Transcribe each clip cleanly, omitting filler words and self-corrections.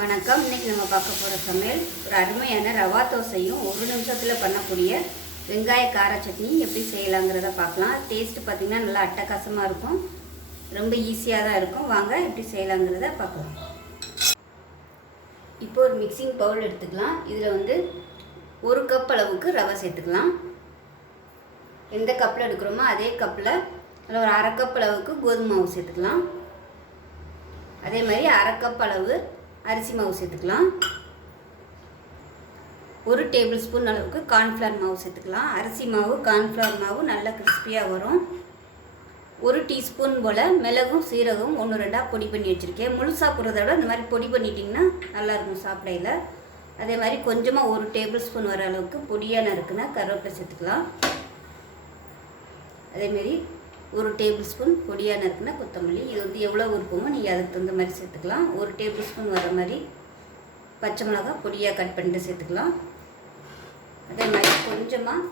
வணக்கம். இன்றைக்கி நம்ம பார்க்க போகிற சமையல் ஒரு அருமையான ரவா தோசையும் 1 நிமிஷத்தில் பண்ணக்கூடிய வெங்காய கார சட்னி எப்படி செய்யலாங்கிறத பார்க்கலாம். டேஸ்ட்டு பார்த்திங்கன்னா நல்லா அட்டகாசமாக இருக்கும், ரொம்ப ஈஸியாக தான் இருக்கும். வாங்க எப்படி செய்யலாங்கிறத பார்க்கலாம். இப்போ ஒரு மிக்சிங் பவுல் எடுத்துக்கலாம். இதில் 1 கப் அளவுக்கு ரவை சேர்த்துக்கலாம். எந்த கப்பில் எடுக்கிறோமோ அதே கப்பில் அதில் ஒரு அரை கப் அளவுக்கு கோதுமை மாவு சேர்த்துக்கலாம். அதே மாதிரி அரை கப் அளவு அரிசி மாவு சேர்த்துக்கலாம். 1 டேபிள் ஸ்பூன் அளவுக்கு கார்ன்ஃப்ளவர் மாவு சேர்த்துக்கலாம். அரிசி மாவு கார்ன்ஃப்ளவர் மாவு நல்லா கிறிஸ்பியாக வரும். 1 டீஸ்பூன் போல் மிளகும் சீரகம் 1-2 பொடி பண்ணி வச்சுருக்கேன். முழுசாக போடுறத விட இந்த மாதிரி பொடி பண்ணிட்டிங்கன்னா நல்லாயிருக்கும் சாப்பிடையில். அதே மாதிரி கொஞ்சமாக 1 டேபிள் ஸ்பூன் வர அளவுக்கு பொடியாக நறுக்குனா கருவேப்பிலை சேர்த்துக்கலாம். அதேமாரி 1 டேபிள் ஸ்பூன் பொடியாக நறுக்குனா கொத்தமல்லி. இது எவ்வளோ விருப்பமோ நீங்கள் அதுக்கு தகுந்த மாதிரி சேர்த்துக்கலாம். 1 டேபிள் ஸ்பூன் வர மாதிரி பச்சை மிளகாய் பொடியாக கட் பண்ணிட்டு சேர்த்துக்கலாம். அதே மாதிரி கொஞ்சமாக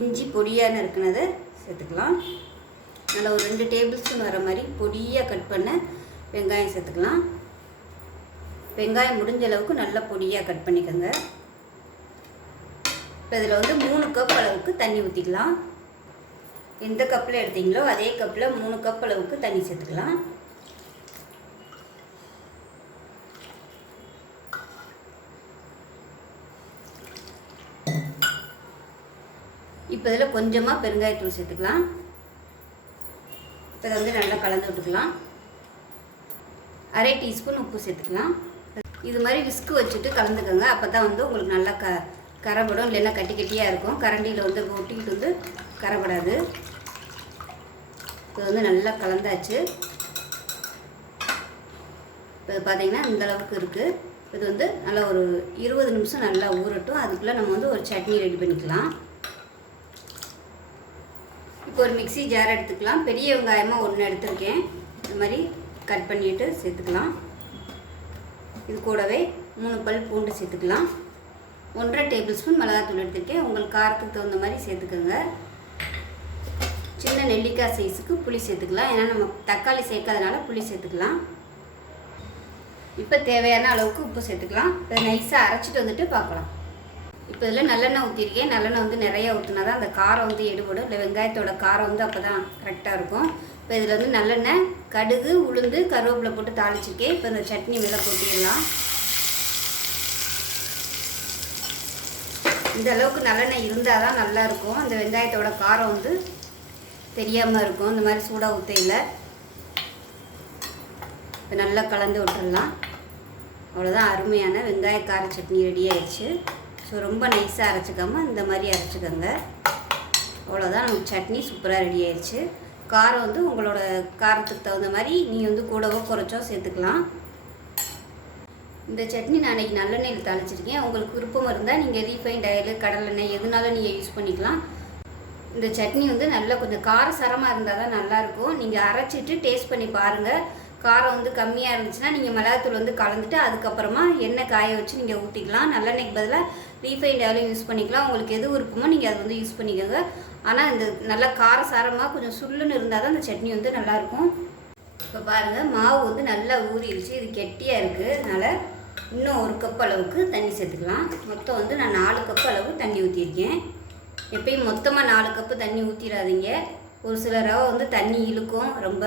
இஞ்சி பொடியாக நறுக்குனதை சேர்த்துக்கலாம். நல்லா ஒரு 2 டேபிள் ஸ்பூன் வர மாதிரி பொடியாக கட் பண்ண வெங்காயம் சேர்த்துக்கலாம். வெங்காயம் முடிஞ்ச அளவுக்கு நல்லா பொடியாக கட் பண்ணிக்கோங்க. இப்போ இதில் 3 கப் அளவுக்கு தண்ணி ஊற்றிக்கலாம். எந்த கப்பில் எடுத்தீங்களோ அதே கப்பில் 3 கப் அளவுக்கு தண்ணி சேர்த்துக்கலாம். இப்போ இதில் கொஞ்சமாக பெருங்காயத்தூள் சேர்த்துக்கலாம். இப்போ இதை நல்லா கலந்து விட்டுக்கலாம். அரை டீஸ்பூன் உப்பு சேர்த்துக்கலாம். இது மாதிரி விஸ்கு வச்சுட்டு கலந்துக்கோங்க. அப்போ தான் உங்களுக்கு நல்லா கரைபடும், இல்லைன்னா கட்டி கட்டியாக இருக்கும். கரண்டியில் ஒட்டிக்கிட்டு கரைபடாது. இது நல்லா கலந்தாச்சு. இப்போ பார்த்தீங்கன்னா இந்தளவுக்கு இருக்குது. இது நல்லா ஒரு 20 நிமிஷம் நல்லா ஊறட்டும். அதுக்குள்ளே நம்ம ஒரு சட்னி ரெடி பண்ணிக்கலாம். இப்போ ஒரு மிக்ஸி ஜார் எடுத்துக்கலாம். பெரிய வெங்காயமாக 1 எடுத்துருக்கேன். இது மாதிரி கட் பண்ணிவிட்டு சேர்த்துக்கலாம். இது கூடவே 3 பல் பூண்டு சேர்த்துக்கலாம். 1.5 டேபிள் ஸ்பூன் மிளகாத்தூள் எடுத்துருக்கேன். உங்களுக்கு காரத்துக்கு தகுந்த மாதிரி சேர்த்துக்கோங்க. சின்ன நெல்லிக்காய் சைஸுக்கு புளி சேர்த்துக்கலாம். ஏன்னா நம்ம தக்காளி சேர்க்காதனால புளி சேர்த்துக்கலாம். இப்போ தேவையான அளவுக்கு உப்பு சேர்த்துக்கலாம். இப்போ நைஸாக அரைச்சிட்டு பார்க்கலாம். இப்போ இதில் நல்லெண்ணெய் ஊற்றிருக்கேன். நல்லெண்ணெய் நிறையா ஊற்றினா தான் அந்த காரம் எடுபடும். இல்லை வெங்காயத்தோட காரம் அப்போ தான் கரெக்டாக இருக்கும். இப்போ இதில் நல்லெண்ணெய், கடுகு, உளுந்து, கருவேப்பிலை போட்டு தாளிச்சிருக்கேன். இப்போ இந்த சட்னி மேலே போட்டிடலாம். இந்த அளவுக்கு நல்லெண்ணெய் இருந்தால் தான் நல்லாயிருக்கும். அந்த வெங்காயத்தோட காரம் தெரியாமல் இருக்கும். இந்த மாதிரி சூடாக ஊற்றையில் இப்போ நல்லா கலந்து விட்டுடலாம். அவ்வளோதான், அருமையான வெங்காய கார சட்னி ரெடி ஆயிடுச்சு. ஸோ ரொம்ப நைஸாக அரைச்சிக்காமல் இந்த மாதிரி அரைச்சிக்கோங்க. அவ்வளோதான், நமக்கு சட்னி சூப்பராக ரெடி ஆயிடுச்சு. காரம் உங்களோட காரத்துக்கு தகுந்த மாதிரி நீங்கள் கூடவோ குறைச்சோ சேர்த்துக்கலாம். இந்த சட்னி நான் அன்றைக்கி நல்லெண்ணெயில் தாளிச்சிருக்கேன். உங்களுக்கு விருப்பம் இருந்தால் நீங்கள் ரீஃபைண்ட் ஆயில், கடலெண்ணெய் எதுனாலும் நீங்கள் யூஸ் பண்ணிக்கலாம். இந்த சட்னி நல்லா கொஞ்சம் காரசாரமாக இருந்தால் தான் நல்லாயிருக்கும். நீங்கள் அரைச்சிட்டு டேஸ்ட் பண்ணி பாருங்கள். காரம் கம்மியாக இருந்துச்சுன்னா நீங்கள் மிளகாத்தூள் கலந்துட்டு அதுக்கப்புறமா எண்ணெய் காய வச்சு நீங்கள் ஊற்றிக்கலாம். நல்லெண்ணெய்க்கு பதிலாக ரீஃபைண்ட் ஆயிலும் யூஸ் பண்ணிக்கலாம். உங்களுக்கு எது விருப்பமோ நீங்கள் அதை யூஸ் பண்ணிக்கோங்க. ஆனால் இந்த நல்லா காரசாரமாக கொஞ்சம் சுள்ளுன்னு இருந்தால் தான் இந்த சட்னி நல்லாயிருக்கும். இப்போ பாருங்கள், மாவு நல்லா ஊறிடுச்சு. இது கெட்டியாக இருக்குது. அதனால் இன்னும் 1 கப் அளவுக்கு தண்ணி சேர்த்துக்கலாம். மொத்தம் நான் 4 கப் அளவு தண்ணி ஊற்றிருக்கேன். எப்பயும் மொத்தமாக 4 கப்பு தண்ணி ஊற்றிடாதீங்க. ஒரு சில ரவை தண்ணி இழுக்கும் ரொம்ப,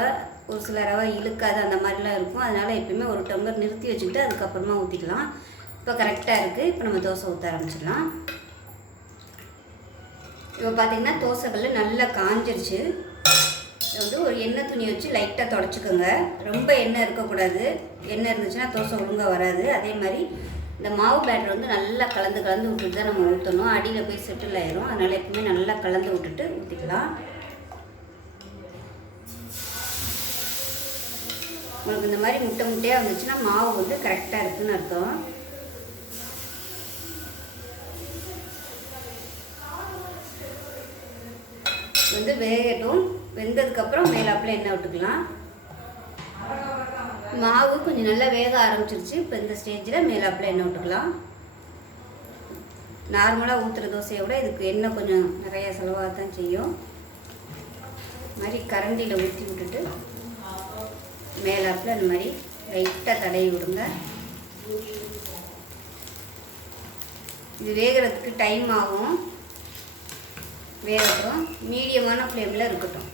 ஒரு சில ரவை இழுக்காது, அந்த மாதிரிலாம் இருக்கும். அதனால் எப்பயுமே 1 டம்ளர் நிறுத்தி வச்சுக்கிட்டு அதுக்கப்புறமா ஊற்றிக்கலாம். இப்போ கரெக்டாக இருக்குது. இப்போ நம்ம தோசை ஊற்ற ஆரம்பிச்சிடலாம். இப்போ பார்த்திங்கன்னா தோசைகள் நல்லா காஞ்சிருச்சு. ஒரு எண்ணெய் துணி வச்சு லைட்டாக தொடச்சிக்கோங்க. ரொம்ப எண்ணெய் இருக்கக்கூடாது. எண்ணெய் இருந்துச்சுன்னா தோசை ஒழுங்காக வராது. அதே மாதிரி இந்த மாவு பேட்டர் நல்லா கலந்து விட்டுட்டு தான் நம்ம ஊற்றணும். அடியில் போய் செட்டில் ஆயிரும். அதனால் எப்பவுமே நல்லா கலந்து விட்டுட்டு ஊற்றிக்கலாம். உங்களுக்கு இந்த மாதிரி முட்டையாக வந்துச்சுன்னா மாவு கரெக்டாக இருக்குதுன்னு அர்த்தம். வேகட்டும். வெந்ததுக்கப்புறம் மேலாப்பில் எண்ணெய் விட்டுக்கலாம். மாவு கொஞ்சம் நல்லா வேக ஆரம்பிச்சிருச்சு. இப்போ இந்த ஸ்டேஜில் மேலாப்பில் எண்ணெய் விட்டுக்கலாம். நார்மலாக ஊற்றுற தோசையை விட இதுக்கு எண்ணெய் கொஞ்சம் நிறையா செலவாக தான் செய்யும். இது மாதிரி கரண்டியில் ஊற்றி விட்டுட்டு மேலாப்பில் இந்த மாதிரி லைட்டாக தடவி விடுங்க. இது வேகிறதுக்கு டைம் ஆகும். வேகட்டும், மீடியமான ஃப்ளேமில் இருக்கட்டும்.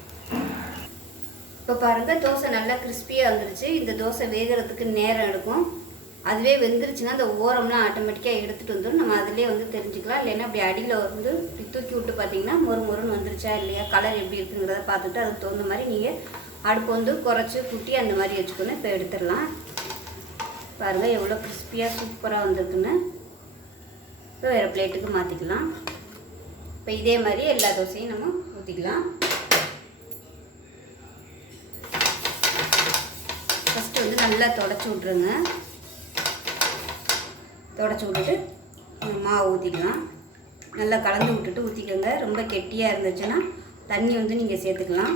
இப்போ பாருங்கள், தோசை நல்லா கிறிஸ்பியாக வந்துருச்சு. இந்த தோசை வேகிறதுக்கு நேரம் எடுக்கும். அதுவே வெந்துருச்சுன்னா அந்த ஓரம்லாம் ஆட்டோமேட்டிக்காக எடுத்துகிட்டு வந்துடும். நம்ம அதிலே வந்து தெரிஞ்சுக்கலாம். இல்லைன்னா அப்படி அடியில் வந்து இப்படி தூக்கி விட்டு பார்த்தீங்கன்னா மொறுன்னு வந்துருச்சா இல்லையா, கலர் எப்படி இருக்குங்கிறத பார்த்துட்டு அதுக்கு தகுந்த மாதிரி நீங்கள் அடுப்பு வந்து குறைச்சி குட்டி அந்த மாதிரி வச்சுக்கணும். இப்போ எடுத்துடலாம். பாருங்கள் எவ்வளோ கிறிஸ்பியாக சூப்பராக வந்திருக்குன்னு. இப்போ வேறு பிளேட்டுக்கு மாற்றிக்கலாம். இப்போ இதே மாதிரி எல்லா தோசையும் நம்ம ஊற்றிக்கலாம். ஃபஸ்ட்டு வந்து நல்லா தொடச்சி விட்ருங்க. தொடச்சி விட்டுட்டு மாவு ஊற்றிக்கலாம். நல்லா கலந்து விட்டுட்டு ஊற்றிக்கோங்க. ரொம்ப கெட்டியாக இருந்துச்சுன்னா தண்ணி வந்து நீங்கள் சேர்த்துக்கலாம்.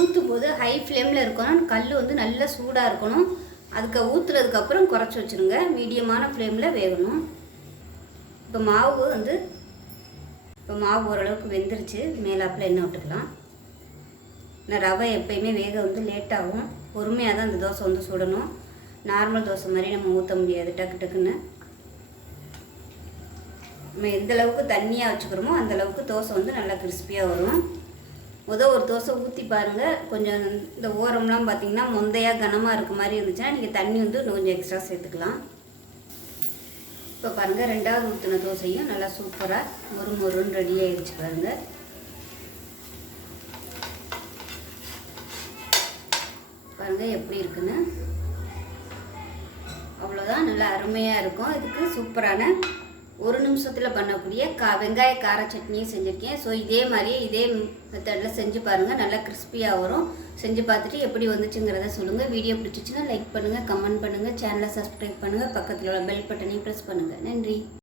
ஊற்றும் போது ஹை ஃப்ளேமில் இருக்கணும். கல் வந்து நல்லா சூடாக இருக்கணும். அதுக்கு ஊற்றுறதுக்கப்புறம் குறைச்சி வச்சுருங்க. மீடியமான ஃப்ளேமில் வேகணும். இப்போ மாவு ஓரளவுக்கு வெந்துருச்சு. மேலாப்பில் எண்ணெய் விட்டுக்கலாம். நான் ரவை எப்பயுமே வேக வந்து லேட்டாகும். பொறுமையாக தான் அந்த தோசை வந்து சுடணும். நார்மல் தோசை மாதிரி நம்ம ஊற்ற முடியாது டக்குன்னு. நம்ம எந்தளவுக்கு தண்ணியாக வச்சுக்கிறோமோ அந்தளவுக்கு தோசை வந்து நல்லா கிறிஸ்பியாக வரும். ஒரு தோசை ஊற்றி பாருங்கள். கொஞ்சம் இந்த ஓரம்லாம் பார்த்திங்கன்னா மொந்தையாக கனமாக இருக்க மாதிரி இருந்துச்சுன்னா நீங்கள் தண்ணி வந்து கொஞ்சம் எக்ஸ்ட்ரா சேர்த்துக்கலாம். இப்போ பாருங்கள், ரெண்டாவது ஊற்றின தோசையும் நல்லா சூப்பராக மொறுன்னு ரெடி ஆகிடுச்சு. பாருங்கள், எப்படி இருக்குன்னு. அவ்வளோதான், நல்லா அருமையாக இருக்கும். இதுக்கு சூப்பரான 1 நிமிஷத்தில் பண்ணக்கூடிய வெங்காய கார சட்னியும் செஞ்சுருக்கேன். ஸோ இதே மாதிரியே இதே மெத்தடில் செஞ்சு பாருங்கள். நல்லா கிறிஸ்பியாக வரும். செஞ்சு பார்த்துட்டு எப்படி வந்துச்சுங்கிறத சொல்லுங்கள். வீடியோ பிடிச்சிச்சின்னா லைக் பண்ணுங்கள், கமெண்ட் பண்ணுங்கள், சேனலை சப்ஸ்கிரைப் பண்ணுங்கள், பக்கத்தில் உள்ள பெல் பட்டனையும் ப்ரெஸ் பண்ணுங்கள். நன்றி.